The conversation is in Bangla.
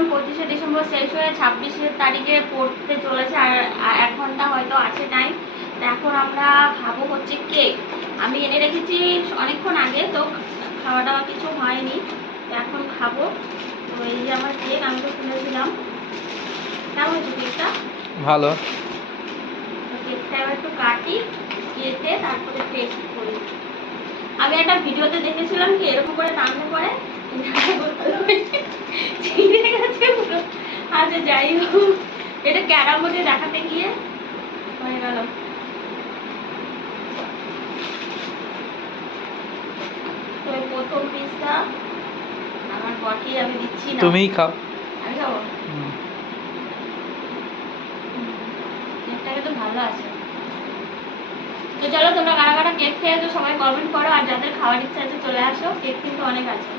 এখন 25শে ডিসেম্বর শেষ হয়ে 26শে তারিখে পড়তে চলেছে, আর 1 ঘন্টা হয়তো আছে টাইম। তো এখন আমরা খাবো হচ্ছে কেক। আমি এনে রেখেছি অনেকক্ষণ আগে, তো খাওয়া দাওয়া কিছু হয়নি, তো এখন খাবো। তো এই যে আমার কেক, আমি তো তুলেছিলাম। কেমন হয়েছে কেকটা? ভালো। কেকটা এবার একটু কাটি, কেটে তারপরে টেস্ট করি। আমি একটা ভিডিওতে দেখেছিলাম কি এরকম করে টানতে পারে, আচ্ছা যাই হোক, এটা ক্যারাম বোর্ডে দেখাতে গিয়ে হয়ে গেল। তো প্রথম পিসটা আমার বটি, আমি দিচ্ছি না, তুমিই খাও। আমি খাবো। কেকটা কিন্তু ভালো আছে। তো চলো, তোমরা কারা কারা কেক খেয়েছো সবাই কমেন্ট করো, আর যাদের খাওয়ার ইচ্ছা আছে চলে আসো, কেক কিন্তু অনেক আছে।